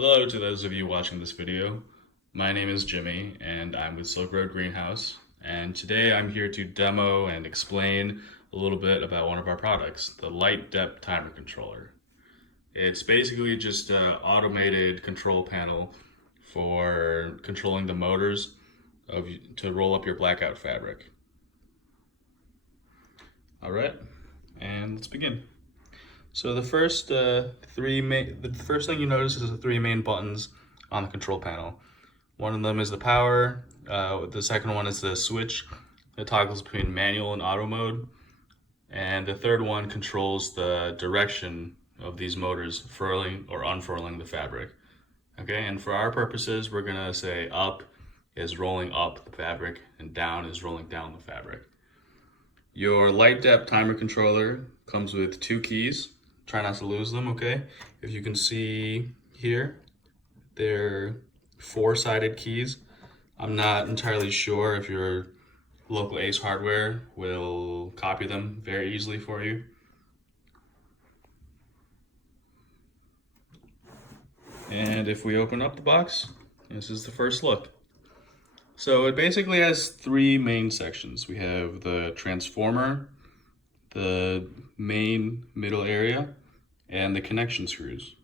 Hello to those of you watching this video. My name is Jimmy and I'm with Silk Road Greenhouse, and today I'm here to demo and explain a little bit about one of our products, the Light Depth Timer Controller. It's basically just an automated control panel for controlling the motors to roll up your blackout fabric. Alright, and let's begin. So the first the first thing you notice is the three main buttons on the control panel. One of them is the power. The second one is the switch that toggles between manual and auto mode, and the third one controls the direction of these motors furling or unfurling the fabric. Okay, and for our purposes, we're gonna say up is rolling up the fabric and down is rolling down the fabric. Your light depth timer controller comes with two keys. Try not to lose them, okay? If you can see here, they're four-sided keys. I'm not entirely sure if your local Ace Hardware will copy them very easily for you. And if we open up the box, this is the first look. So it basically has three main sections. We have the transformer, the main middle area, and the connection screws.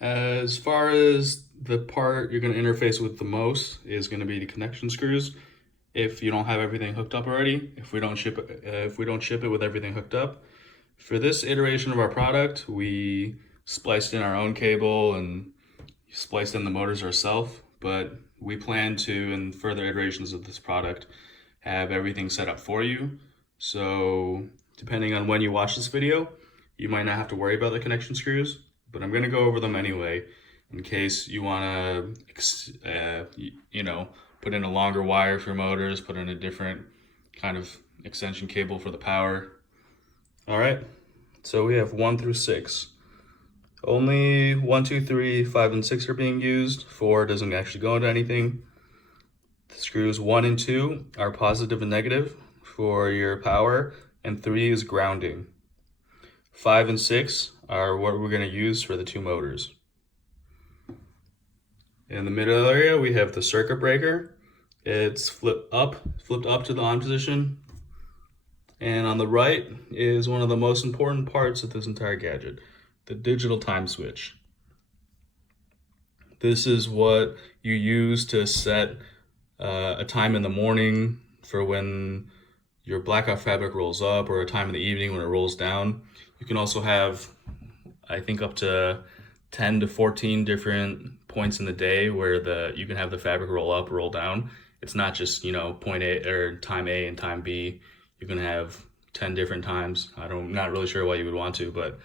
As far as the part you're going to interface with the most is going to be the connection screws. If you don't have everything hooked up already, if we don't ship it with everything hooked up. For this iteration of our product, we spliced in our own cable and spliced in the motors ourselves, but we plan to, in further iterations of this product, have everything set up for you. So depending on when you watch this video, you might not have to worry about the connection screws, but I'm going to go over them anyway in case you want to, put in a longer wire for motors, put in a different kind of extension cable for the power. All right, so we have 1 through 6. Only 1, 2, 3, 5, and 6 are being used. 4 doesn't actually go into anything. The screws 1 and 2 are positive and negative for your power, and 3 is grounding. 5 and 6 are what we're going to use for the two motors. In the middle area, we have the circuit breaker. It's flipped up to the on position. And on the right is one of the most important parts of this entire gadget, the digital time switch. This is what you use to set a time in the morning for when your blackout fabric rolls up, or a time in the evening when it rolls down. You can also have, I think, up to 10 to 14 different points in the day where you can have the fabric roll up, roll down. It's not just, point A or time A and time B. You can have 10 different times. I'm not really sure why you would want to, but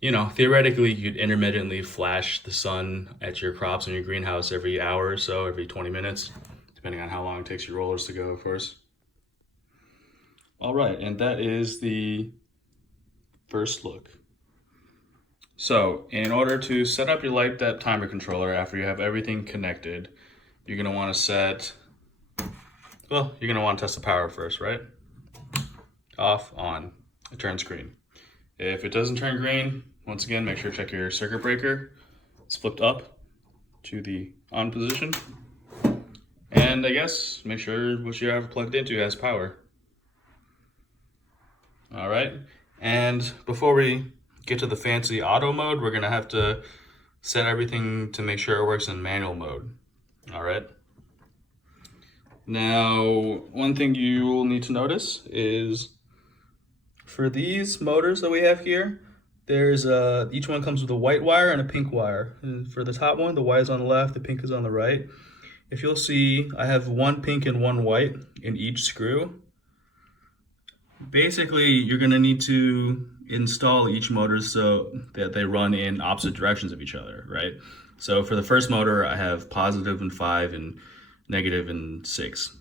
theoretically you could intermittently flash the sun at your crops in your greenhouse every hour or so, every 20 minutes, depending on how long it takes your rollers to go, of course. All right, and that is the first look. So in order to set up your light depth timer controller after you have everything connected, you're gonna wanna test the power first, right? Off, on, it turns green. If it doesn't turn green, once again, make sure to check your circuit breaker. It's flipped up to the on position. And I guess make sure what you have plugged into has power. All right, and before we get to the fancy auto mode, we're gonna have to set everything to make sure it works in manual mode. All right. Now, one thing you will need to notice is for these motors that we have here, there's each one comes with a white wire and a pink wire. And for the top one, the white is on the left, the pink is on the right. If you'll see, I have one pink and one white in each screw. Basically, you're gonna need to install each motor so that they run in opposite directions of each other, right? So for the first motor, I have positive in 5 and negative in 6,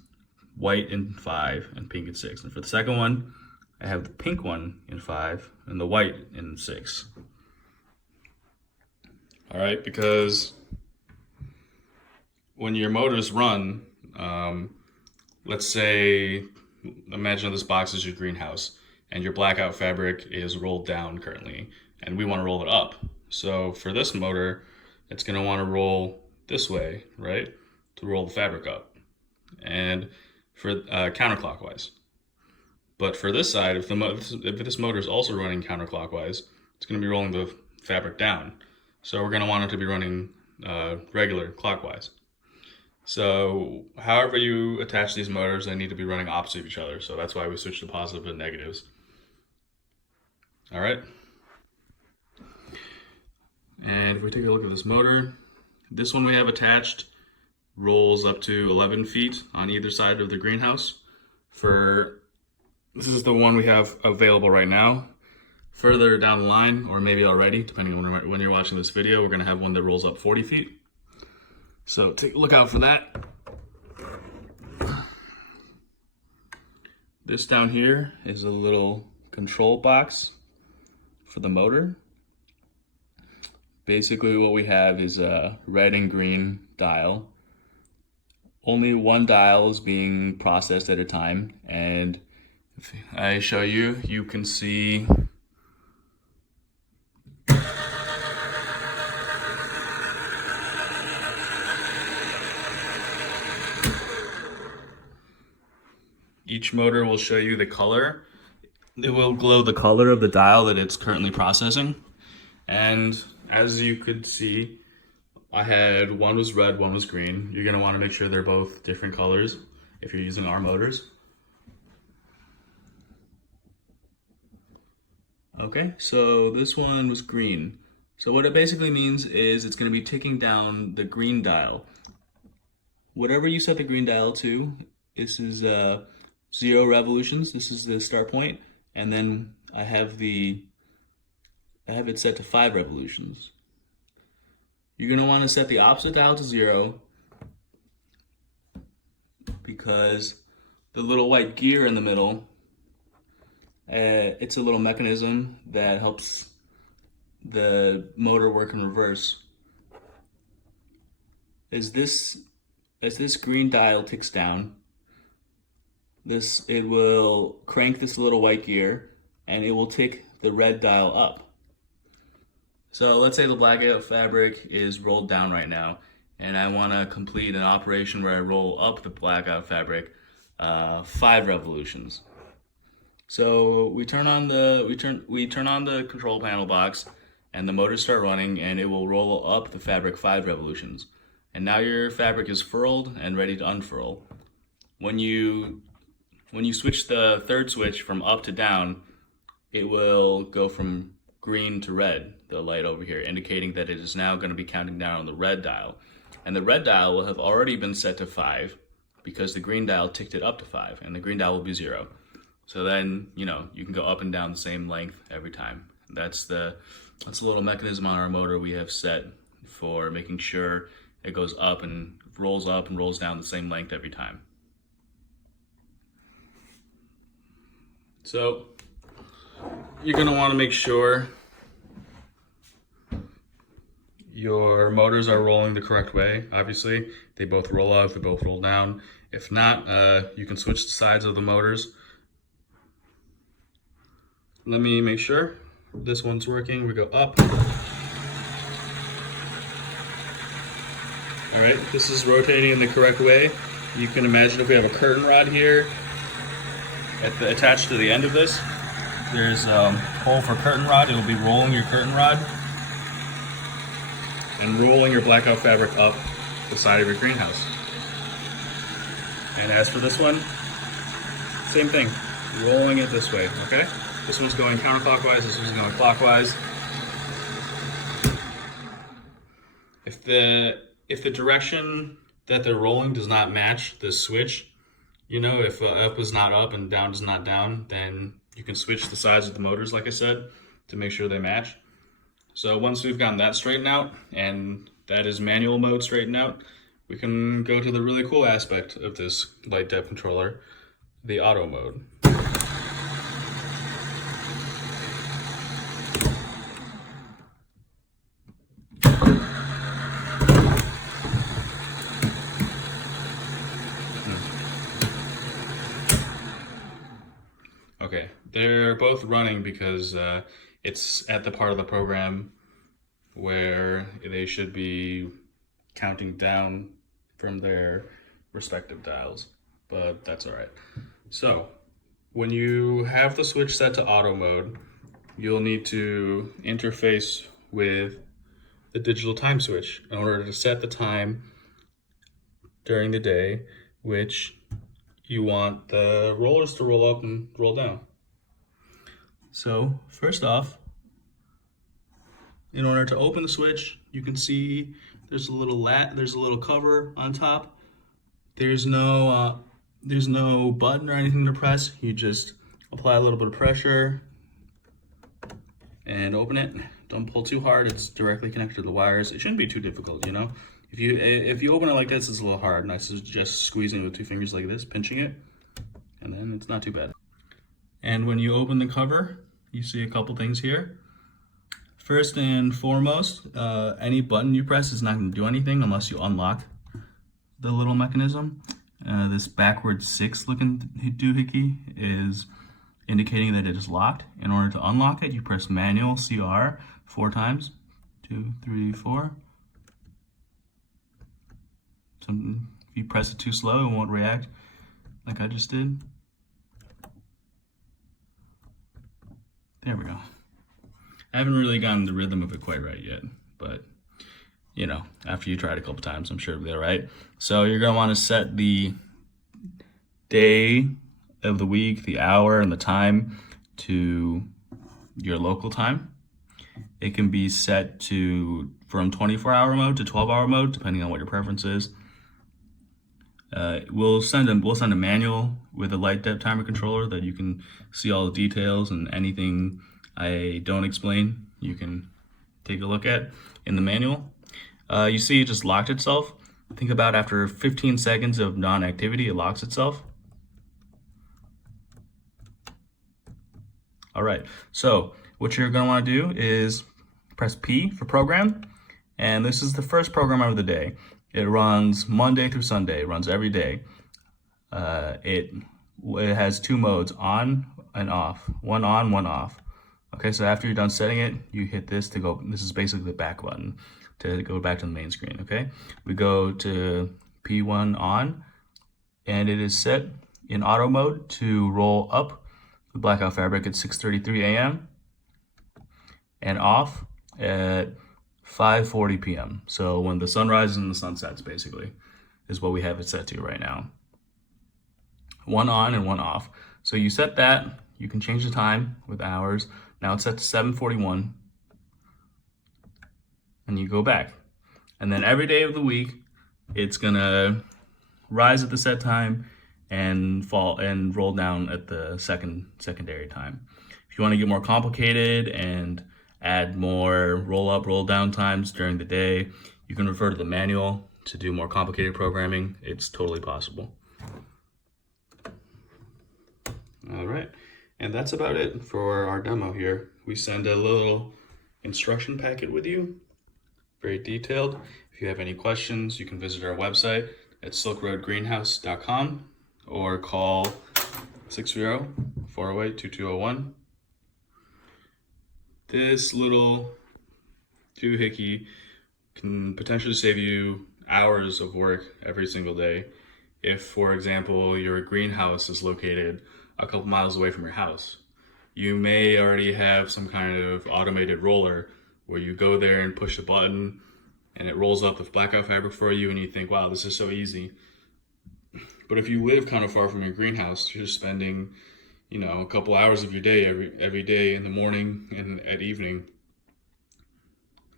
white in 5 and pink in 6. And for the second one, I have the pink one in 5 and the white in 6. All right, because when your motors run, let's say, imagine this box is your greenhouse and your blackout fabric is rolled down currently, and we want to roll it up. So for this motor, it's going to want to roll this way, right? To roll the fabric up. And for counterclockwise. But for this side, if this motor is also running counterclockwise, it's going to be rolling the fabric down. So we're going to want it to be running regular clockwise. So however you attach these motors, they need to be running opposite of each other. So that's why we switch to positive and negatives. All right. And if we take a look at this motor, this one we have attached rolls up to 11 feet on either side of the greenhouse. This is the one we have available right now. Further down the line, or maybe already, depending on when you're watching this video, we're going to have one that rolls up 40 feet. So take a look out for that. This down here is a little control box for the motor. Basically what we have is a red and green dial. Only one dial is being processed at a time, and if I show you, you can see each motor will show you the color. It will glow the color of the dial that it's currently processing. And as you could see, I had one was red, one was green. You're gonna wanna make sure they're both different colors if you're using our motors. Okay, so this one was green. So what it basically means is it's gonna be ticking down the green dial. Whatever you set the green dial to, this is 0 revolutions. This is the start point, and then I have it set to 5 revolutions. You're going to want to set the opposite dial to 0 because the little white gear in the middle, it's a little mechanism that helps the motor work in reverse. As this green dial ticks down, it will crank this little white gear and it will tick the red dial up. So let's say the blackout fabric is rolled down right now, and I want to complete an operation where I roll up the blackout fabric 5 revolutions. So we turn on the control panel box, and the motors start running, and it will roll up the fabric 5 revolutions. And now your fabric is furled and ready to unfurl. When you switch the third switch from up to down, it will go from green to red, the light over here, indicating that it is now going to be counting down on the red dial. And the red dial will have already been set to 5 because the green dial ticked it up to 5, and the green dial will be 0. So then, you can go up and down the same length every time. That's the little mechanism on our motor we have set for making sure it goes up and rolls down the same length every time. So you're going to want to make sure your motors are rolling the correct way. Obviously, they both roll up, they both roll down. If not, you can switch the sides of the motors. Let me make sure this one's working. We go up. All right, this is rotating in the correct way. You can imagine if we have a curtain rod here attached to the end of this, there's a hole for curtain rod. It will be rolling your curtain rod and rolling your blackout fabric up the side of your greenhouse. And as for this one, same thing, rolling it this way, okay? This one's going counterclockwise, this one's going clockwise. If the direction that they're rolling does not match the switch, if up is not up and down is not down, then you can switch the sides of the motors, like I said, to make sure they match. So once we've gotten that straightened out, and that is manual mode straightened out, we can go to the really cool aspect of this light depth controller, the auto mode. Okay, they're both running because it's at the part of the program where they should be counting down from their respective dials, but that's all right. So when you have the switch set to auto mode, you'll need to interface with the digital time switch in order to set the time during the day, which you want the rollers to roll up and roll down. So first off, in order to open the switch, you can see there's a little cover on top. There's no button or anything to press. You just apply a little bit of pressure and open it. Don't pull too hard. It's directly connected to the wires. It shouldn't be too difficult, you know. If you open it like this, it's a little hard. And I suggest squeezing with 2 fingers like this, pinching it, and then it's not too bad. And when you open the cover, you see a couple things here. First and foremost, any button you press is not going to do anything unless you unlock the little mechanism. This backwards 6 looking doohickey is indicating that it is locked. In order to unlock it, you press manual CR 4 times. 2, 3, 4. If you press it too slow, it won't react like I just did. There we go. I haven't really gotten the rhythm of it quite right yet, but you know, after you try it a couple times, I'm sure it'll be all right. So you're gonna want to set the day of the week, the hour, and the time to your local time. It can be set to from 24-hour mode to 12-hour mode, depending on what your preference is. We'll send a manual with a light depth timer controller that you can see all the details, and anything I don't explain, you can take a look at in the manual. You see it just locked itself. Think about after 15 seconds of non-activity, it locks itself. All right, so what you're gonna wanna do is press P for program, and this is the first program of the day. It runs Monday through Sunday, it runs every day. It has 2 modes, on and off, one on, one off. Okay, so after you're done setting it, you hit this to go, this is basically the back button to go back to the main screen, okay? We go to P1 on, and it is set in auto mode to roll up the blackout fabric at 6:33 a.m. and off at 5:40 p.m. So when the sun rises and the sun sets, basically, is what we have it set to right now. One on and one off. So you set that, you can change the time with hours. Now it's set to 7:41, and you go back. And then every day of the week, it's gonna rise at the set time and fall and roll down at the secondary time. If you want to get more complicated and add more roll up, roll down times during the day, you can refer to the manual to do more complicated programming. It's totally possible. All right, and that's about it for our demo here. We send a little instruction packet with you, very detailed. If you have any questions, you can visit our website at silkroadgreenhouse.com or call 630-408-2201. This little doohickey can potentially save you hours of work every single day. If, for example, your greenhouse is located a couple miles away from your house, you may already have some kind of automated roller where you go there and push a button and it rolls up the blackout fabric for you, and you think, wow, this is so easy. But if you live kind of far from your greenhouse, you're spending, you know, a couple hours of your day every day in the morning and at evening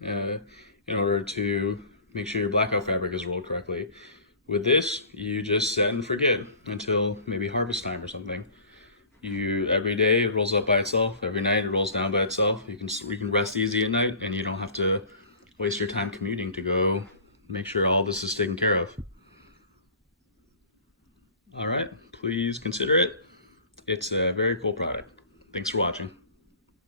in order to make sure your blackout fabric is rolled correctly. With this, you just set and forget until maybe harvest time or something. Every day it rolls up by itself. Every night it rolls down by itself. You can rest easy at night, and you don't have to waste your time commuting to go make sure all this is taken care of. All right, please consider it. It's a very cool product. Thanks for watching.